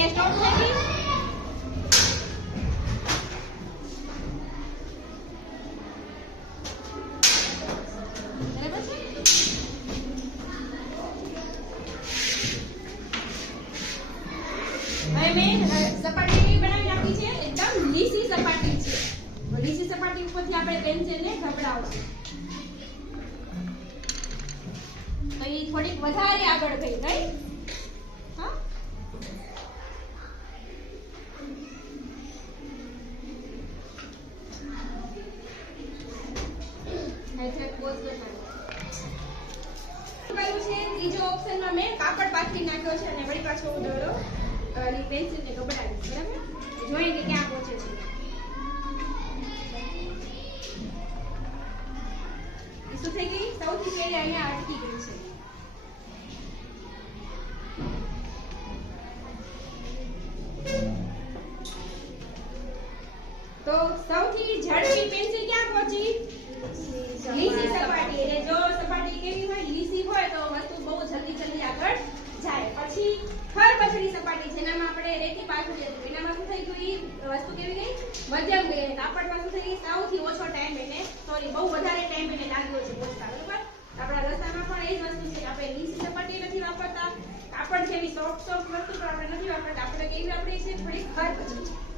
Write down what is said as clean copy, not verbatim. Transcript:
અહીંયા સ્ટોપ થઈ ગઈ. બરાબર છે. હવે મેં સપાટી બનાવી નાખી છે, એકદમ લીસી સપાટી છે. લીસી સપાટી ઉપરથી આપણે પેન્સિલને ઘબડાવશું તો એ થોડીક વધારે આગળ ગઈ રાઈટ. હા ત્રીજો ઓપ્શનમાં મેં કાપડ પાથરી નાખ્યો છે અને વળી પાછો ઉડેલો પેન્સિલને ઘબડાવી. બરાબર, જોઈએ કે ક્યાં પહોંચે છે. શું થઈ ગઈ? સૌથી પહેલા અહીંયા અટકી ગઈ છે. તો સૌથી ઝડપી પેન્સિલ ક્યાં પહોંચી? લીસી સપાટી. એટલે જો સપાટી કેવી હોય, લીસી હોય તો વસ્તુ બહુ જલ્દી આગળ જાય. પછી ખરબચડી સપાટી જેનામાં આપણે રેતી પાથરી હતી, એનામાં શું થઈ ગયું? વસ્તુ કેવી ગઈ? મધ્યમ ગઈ. કાપડમાં શું થઈ ગઈ? સૌથી ઓછો ટાઈમ એને બહુ વધારે ટાઈમ એને લાગ્યો છે પહોંચતા. બરાબર, આપણા રસ્તામાં પણ એ જ વસ્તુ છે. આપણે લીસી સપાટી નથી વાપરતા, કાપડ જેવી સોફ્ટ વસ્તુ પણ આપણે નથી વાપરતા. આપણે કેવી વાપરીએ છીએ? થોડી ખરબચડી.